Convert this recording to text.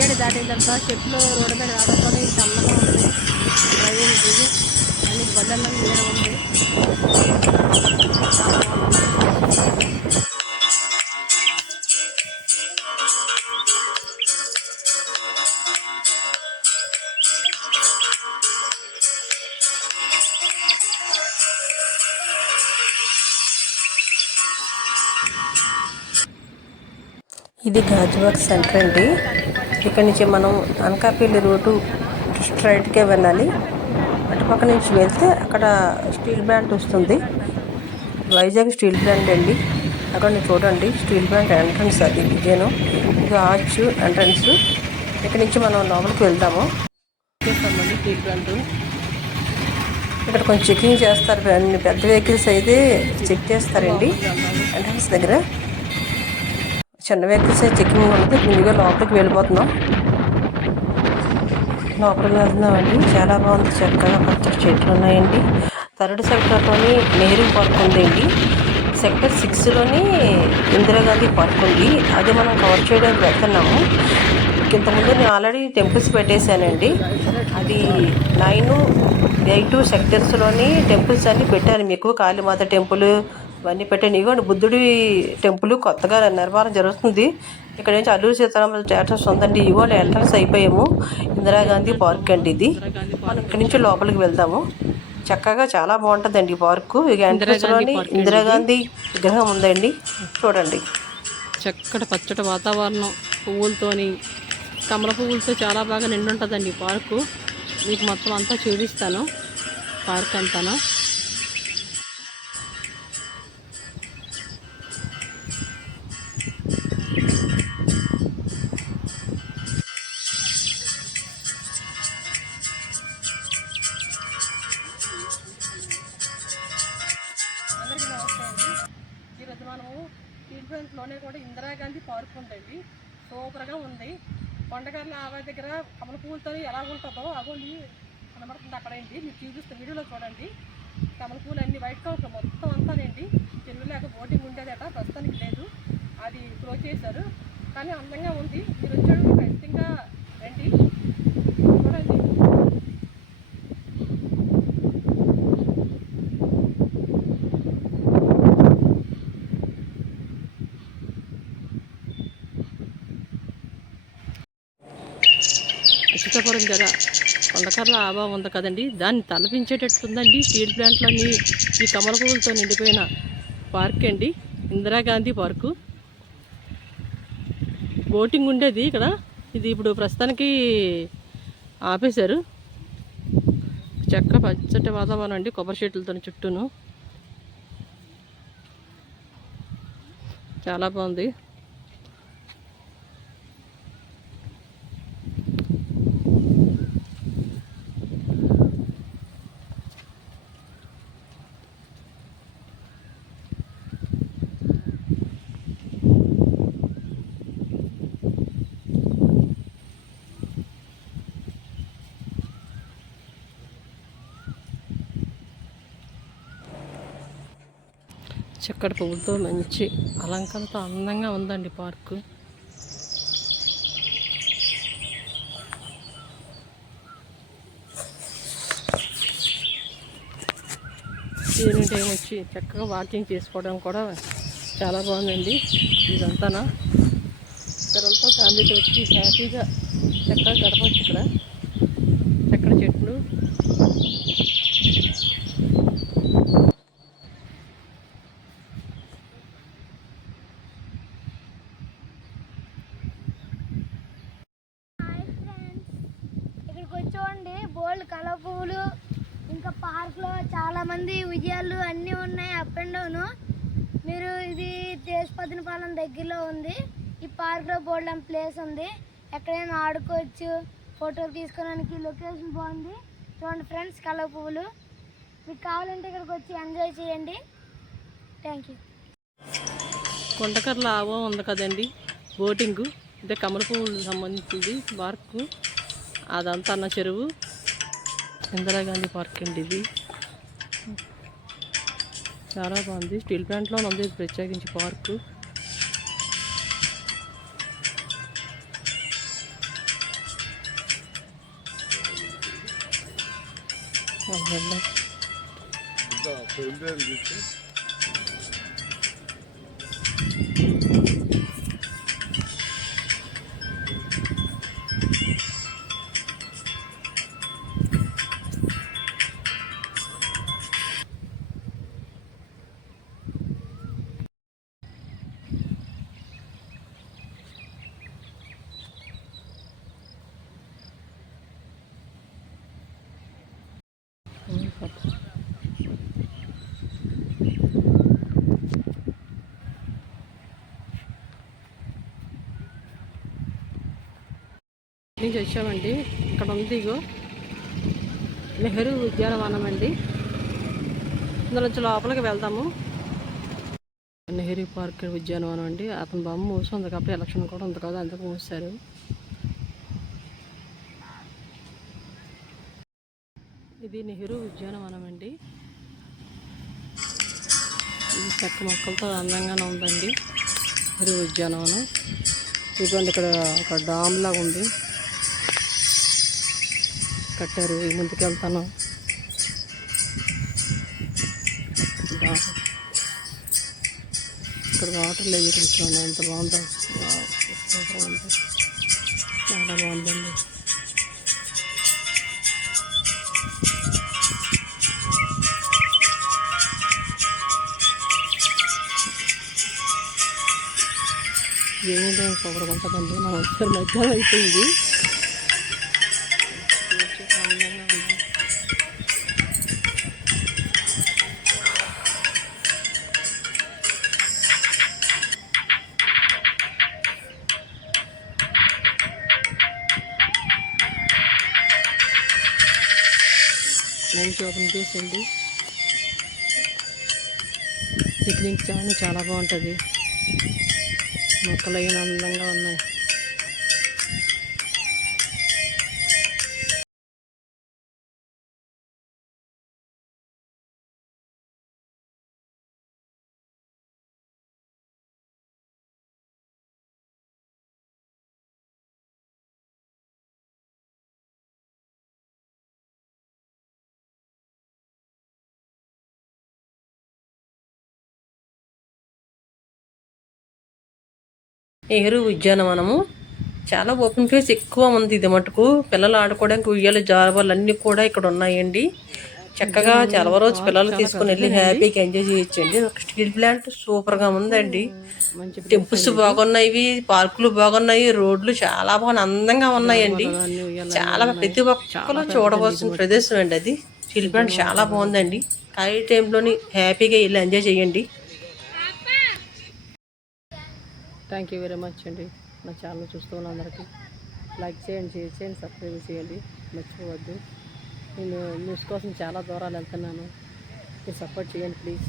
ఏడు దాటిన తర్వాత చెట్లు రోడ్డు మీద రావడంతో చల్లగా ఉంది. డ్రైవింగ్ ఇది అన్ని బళ్ళల్లో నీడ ఉంది. ఇది గాజువాక సెంటర్ అండి. ఇక్కడ నుంచి మనం అనకాపల్లి రోడ్డు స్ట్రైట్గా వెళ్ళాలి. అటుపక్క నుంచి వెళ్తే అక్కడ స్టీల్ ప్లాంట్ వస్తుంది. వైజాగ్ స్టీల్ ప్లాంట్ అండి. అక్కడ చూడండి స్టీల్ ప్లాంట్ ఎంట్రన్స్ అది ఇదేను. ఇది ఆర్చ్ ఎంట్రన్స్. ఇక్కడ నుంచి మనం లోపలికి వెళ్దాము. చేస్తామండి స్టీల్ ప్లాంట్. ఇక్కడ కొంచెం చెకింగ్ చేస్తారు. అన్ని పెద్ద వెహికల్స్ అయితే చెక్ చేస్తారండి ఎంట్రన్స్ దగ్గర. చిన్న వెహికల్స్ చెకింగ్ ఉంటుంది. ముందుగా లోపలికి వెళ్ళిపోతున్నాం. లోపలికి వెళ్తున్నామండి. చాలా బాగుంది. చక్కగా పచ్చడి చెట్లు ఉన్నాయండి. థర్డ్ సెక్టర్లోని నెహ్రూ పార్క్ ఉందండి. సెక్టర్ 6లోని ఇందిరాగాంధీ పార్క్ ఉంది. అది మనం కవర్ చేయడానికి వెళ్తున్నాము. ఇంతకుముందు నేను ఆల్రెడీ టెంపుల్స్ పెట్టేశానండి. అది 9, 8 సెక్టర్స్లోని టెంపుల్స్ అన్నీ పెట్టాను మీకు. కాళీమాత టెంపుల్ ఇవన్నీ పెట్టాను. ఇవ్వండి బుద్ధుడి టెంపుల్ కొత్తగా నిర్మాణం జరుగుతుంది. ఇక్కడ నుంచి అల్లూరి సీతారామరాజు థియేటర్స్ ఉందండి. ఇవాళ ఎంట్రన్స్ అయిపోయాము. ఇందిరాగాంధీ పార్క్ అండి ఇది. మనం ఇక్కడి నుంచి లోపలికి వెళ్దాము. చక్కగా చాలా బాగుంటుందండి పార్కు. ఇక ఎంట్రన్స్లోని ఇందిరాగాంధీ విగ్రహం ఉందండి. చూడండి చక్కటి పచ్చటి వాతావరణం, పువ్వులతోని, కమల పువ్వులతో చాలా బాగా నిండుంటుందండి పార్కు. మీకు మొత్తం అంతా చూపిస్తాను పార్క్ అంతాను. ఈరోజు మనము స్టీల్ ప్లాంట్లోనే కూడా ఇందిరాగాంధీ పార్క్ ఉందండి. సూపర్గా ఉంది. కొండగర్ల ఆవాయి దగ్గర కమల పువ్వులతో ఎలా ఉంటుందో అగోండి కనబడుతుంది అక్కడ ఏంటి. మీరు చూపిస్తే వీడియోలో చూడండి. కమల పువ్వులు అన్ని వైట్ కలర్ మొత్తం అంతానండి. చెరువులాగా బోటింగ్ ఉండేదట, ప్రస్తుతానికి లేదు. అది క్లోజ్ చేశారు. కానీ అందంగా ఉంది. మీరు వచ్చాడు ఖచ్చితంగా రండి చూడండి. అచ్యుతాపురం జర కొండకర్ల ఆభా ఉంది కదండి, దాన్ని తలపించేటట్టుందండి స్టీల్ ప్లాంట్లన్నీ ఈ కమల పువ్వులతో నిండిపోయిన పార్క్ అండి ఇందిరాగాంధీ పార్కు. బోటింగ్ ఉండేది ఇక్కడ. ఇది ఇప్పుడు ప్రస్తుతానికి ఆపేశారు. చక్క పచ్చటి వాతావరణం అండి, కొబ్బరి చెట్లతో చుట్టూను. చాలా బాగుంది. చక్కటి పువ్వులతో మంచి అలంకరణతో అందంగా ఉందండి పార్కు. ఈవినింగ్ టైం వచ్చి చక్కగా వాకింగ్ చేసుకోవడం కూడా చాలా బాగుందండి. ఇదంతానా పిల్లలతో ఫ్యామిలీతో వచ్చి హ్యాపీగా చక్కగా గడపవచ్చు. ఇక్కడ చక్కటి చెట్లు, చూడండి బోల్డ్ కలర్ పువ్వులు. ఇంకా పార్క్లో చాలామంది ఉయ్యాలు అన్నీ ఉన్నాయి, అప్ అండ్ డౌన్. మీరు ఇది తేజ్పతినిపాలెం దగ్గరలో ఉంది. ఈ పార్క్లో బోల్డ్ అండ్ ప్లేస్ ఉంది. ఎక్కడైనా ఆడుకోవచ్చు, ఫోటోలు తీసుకోవడానికి లొకేషన్ బాగుంది. చూడండి ఫ్రెండ్స్ కలర్ పువ్వులు. మీకు కావాలంటే ఇక్కడికి వచ్చి ఎంజాయ్ చేయండి. Thank you. కొండకర్ల ఆవో ఉంది కదండి బోటింగు. ఇదే కమల పువ్వులకు సంబంధించింది పార్కు. అదంతా అన్న చెరువు ఇందిరాగాంధీ పార్క్ అండి ఇది. చాలా బాగుంది. స్టీల్ ప్లాంట్లో ఉంది ప్రత్యేకించి పార్కు. అవునండి. నుంచి వచ్చామండి. ఇక్కడ ఉంది ఇగో నెహ్రూ ఉద్యానవనం అండి. ఇందులో నుంచి లోపలికి వెళ్దాము. నెహ్రూ పార్క్ ఉద్యానవనం అండి. అతని బొమ్మ మూసి కాబట్టి ఎలక్షన్ కూడా ఉంది కదా, అందుకు మూసారు. ఇది నెహ్రూ ఉద్యానవనం అండి. ఇది చెక్క మొక్కలతో అందంగానే ఉందండి నెహ్రూ ఉద్యానవనం. ఇదిగోండి ఇక్కడ ఒక డామ్ లాగా ఉంది, కట్టారు. ఈ ముందుకు వెళ్తాను. ఇక్కడ వాటర్ లేదు, చూడండి ఎంత బాగుందో. సూపర్ ఉంది, చాలా బాగుందండి. ఏమిటో సూపర్గా ఉంటుందండి. మనం ఒకసారి మధ్యాహ్నం అయిపోయింది. మంచి ఓపెన్ ప్లేస్ అండి. పిక్నిక్ చాలా బాగుంటుంది. మొక్కలు అయిన అందంగా ఉన్నాయి. నెహ్రూ ఉద్యానవనము చాలా ఓపెన్ ప్లేస్ ఎక్కువ ఉంది. ఇది మటుకు పిల్లలు ఆడుకోవడానికి ఉయ్యాలు, జారుబాలు అన్నీ కూడా ఇక్కడ ఉన్నాయండి. చక్కగా చాలా రోజు పిల్లలు తీసుకుని వెళ్ళి హ్యాపీగా ఎంజాయ్ చేయొచ్చండి. ఒక స్టీల్ ప్లాంట్ సూపర్గా ఉందండి. టెంపుల్స్ బాగున్నాయి, పార్కులు బాగున్నాయి, రోడ్లు చాలా బాగా అందంగా ఉన్నాయండి. చాలా ప్రతి ఒక్కరు చూడవలసిన ప్రదేశం అండి అది. స్టీల్ ప్లాంట్ చాలా బాగుందండి. ఖాళీ టైంలోని హ్యాపీగా వెళ్ళి ఎంజాయ్ చేయండి. థ్యాంక్ యూ వెరీ మచ్ అండి. నా ఛానల్ చూస్తున్న అందరికీ లైక్ చేయండి, షేర్ చేయండి, సబ్స్క్రైబ్ చేయండి, మర్చిపోవద్దు. నేను న్యూస్ కోసం చాలా దూరాలు వెళ్తున్నాను. మీరు సపోర్ట్ చేయండి ప్లీజ్.